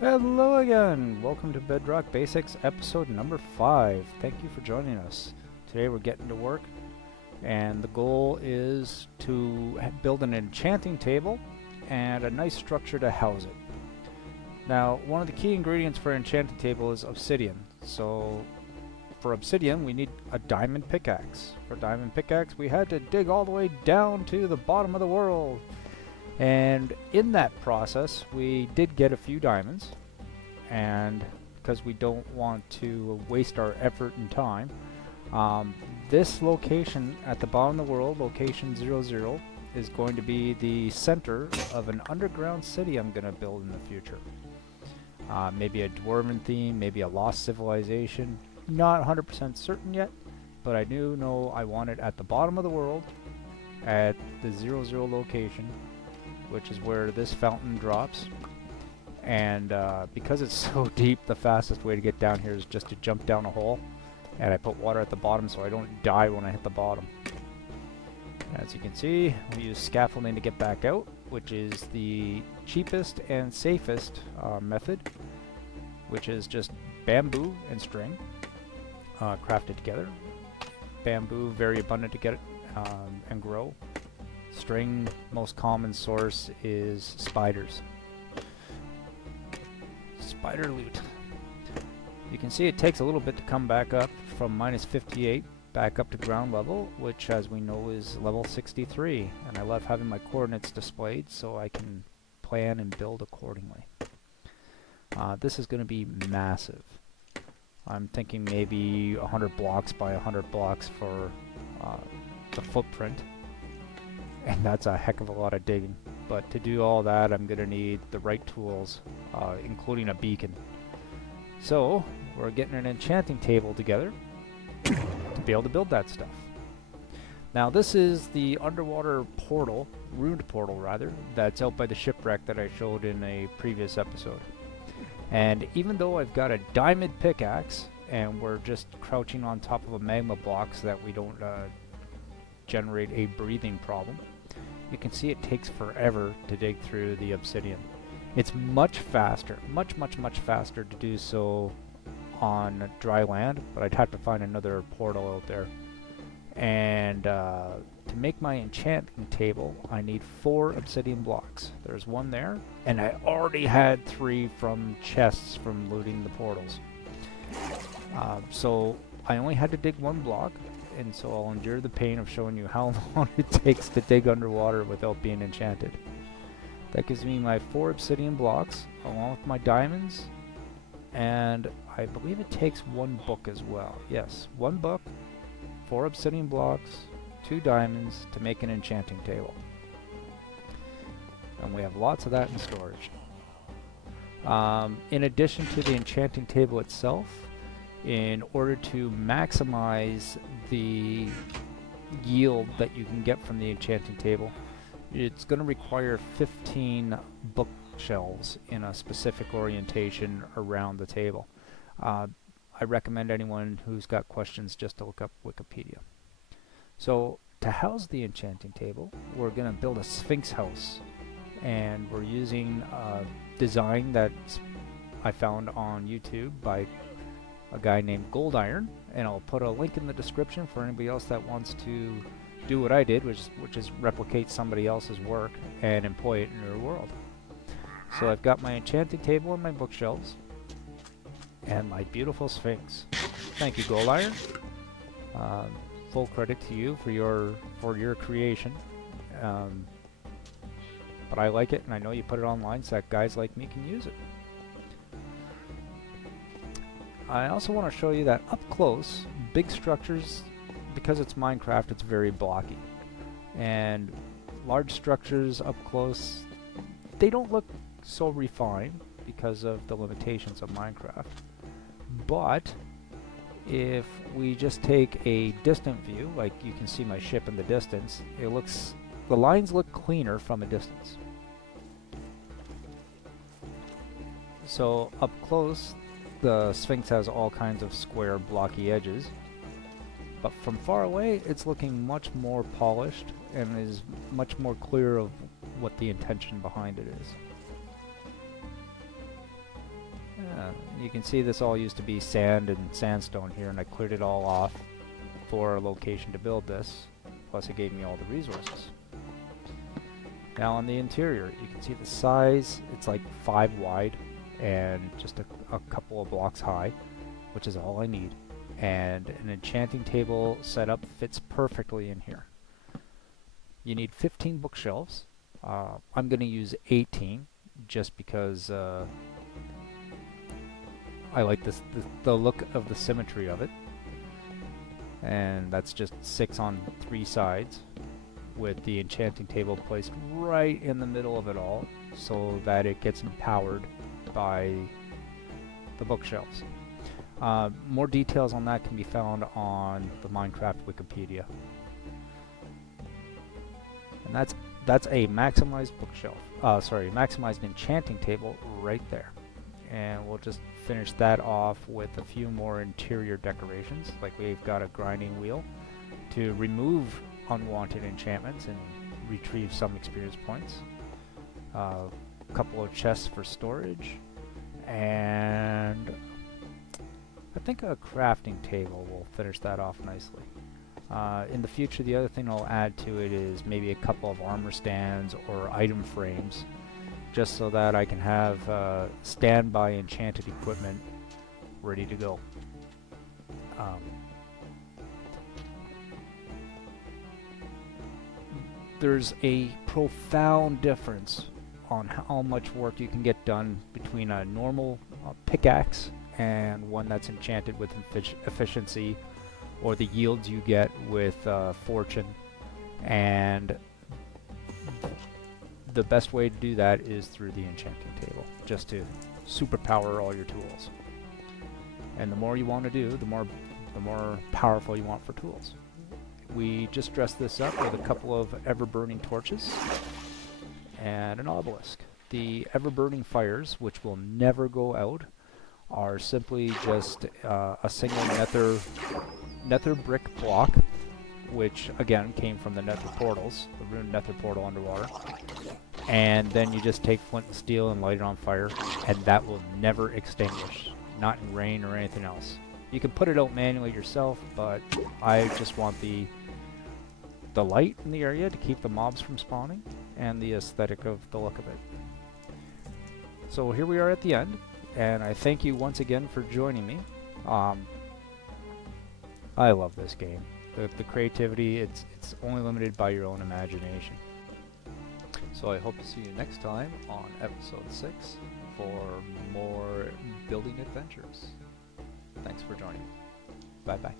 Hello again! Welcome to Bedrock Basics episode number 5. Thank you for joining us. Today we're getting to work, and the goal is to build an enchanting table and a nice structure to house it. Now, one of the key ingredients for an enchanting table is obsidian. So for obsidian we need a diamond pickaxe. For diamond pickaxe we had to dig all the way down to the bottom of the world. And in that process, we did get a few diamonds, and because we don't want to waste our effort and time, this location at the bottom of the world, location 00, is going to be the center of an underground city I'm going to build in the future. Maybe a dwarven theme, maybe a lost civilization. Not 100% certain yet, but I do know I want it at the bottom of the world, at the 00 location, which is where this fountain drops. And because it's so deep, the fastest way to get down here is just to jump down a hole, and I put water at the bottom so I don't die when I hit the bottom. As you can see, we use scaffolding to get back out, which is the cheapest and safest method, which is just bamboo and string crafted together. Bamboo, very abundant to get and grow. String, most common source is spiders. Spider loot. You can see it takes a little bit to come back up from minus 58 back up to ground level, which as we know is level 63, and I love having my coordinates displayed so I can plan and build accordingly. This is going to be massive. I'm thinking maybe 100 blocks by 100 blocks for the footprint. And that's a heck of a lot of digging. But to do all that, I'm going to need the right tools, including a beacon. So, we're getting an enchanting table together to be able to build that stuff. Now, this is the underwater portal, ruined portal rather, that's out by the shipwreck that I showed in a previous episode. And even though I've got a diamond pickaxe, and we're just crouching on top of a magma block so that we don't generate a breathing problem, you can see it takes forever to dig through the obsidian. It's much faster, much faster to do so on dry land, but I'd have to find another portal out there. And to make my enchanting table, I need 4 obsidian blocks. There's one there, and I already had 3 from chests from looting the portals. So I only had to dig 1 block, and so I'll endure the pain of showing you how long it takes to dig underwater without being enchanted. That gives me my 4 obsidian blocks, along with my diamonds, and I believe it takes 1 book as well. Yes, 1 book, 4 obsidian blocks, 2 diamonds to make an enchanting table. And we have lots of that in storage. In addition to the enchanting table itself, in order to maximize the yield that you can get from the enchanting table, it's going to require 15 bookshelves in a specific orientation around the table. I recommend anyone who's got questions just to look up Wikipedia. So to house the enchanting table, we're going to build a Sphinx house, and we're using a design that I found on YouTube by a guy named Gold Iron, and I'll put a link in the description for anybody else that wants to do what I did, which is replicate somebody else's work and employ it in your world. So I've got my enchanting table and my bookshelves, and my beautiful Sphinx. Thank you, Gold Iron. Full credit to you for your creation. But I like it, and I know you put it online so that guys like me can use it. I also want to show you that up close, big structures, because it's Minecraft, it's very blocky. And large structures up close, they don't look so refined because of the limitations of Minecraft. But if we just take a distant view, like you can see my ship in the distance, the lines look cleaner from a distance. So up close, the Sphinx has all kinds of square, blocky edges, but from far away, it's looking much more polished and is much more clear of what the intention behind it is. You can see this all used to be sand and sandstone here, and I cleared it all off for a location to build this. Plus it gave me all the resources. Now on the interior, you can see the size. It's like 5 wide and just a couple of blocks high, which is all I need. And an enchanting table setup fits perfectly in here. You need 15 bookshelves. I'm going to use 18 just because I like the look of the symmetry of it. And that's just 6 on 3 sides, with the enchanting table placed right in the middle of it all so that it gets empowered by the bookshelves. More details on that can be found on the Minecraft Wikipedia. And that's a maximized bookshelf. Maximized enchanting table right there. And we'll just finish that off with a few more interior decorations. Like we've got a grinding wheel to remove unwanted enchantments and retrieve some experience points. A couple of chests for storage, and I think a crafting table will finish that off nicely. In the future, the other thing I'll add to it is maybe a couple of armor stands or item frames, just so that I can have standby enchanted equipment ready to go. There's a profound difference on how much work you can get done between a normal pickaxe and one that's enchanted with efficiency, or the yields you get with fortune. And the best way to do that is through the enchanting table, just to superpower all your tools. And the more you want to do, the more powerful you want for tools. We just dressed this up with a couple of ever-burning torches and an obelisk. The ever-burning fires, which will never go out, are simply just a single nether brick block, which again came from the nether portals, the ruined nether portal underwater. And then you just take flint and steel and light it on fire, and that will never extinguish, not in rain or anything else. You can put it out manually yourself, but I just want the light in the area to keep the mobs from spawning, and the aesthetic of the look of it. So here we are at the end, and I thank you once again for joining me. I love this game. The creativity, it's only limited by your own imagination. So I hope to see you next time on episode 6 for more building adventures. Thanks for joining. Bye bye.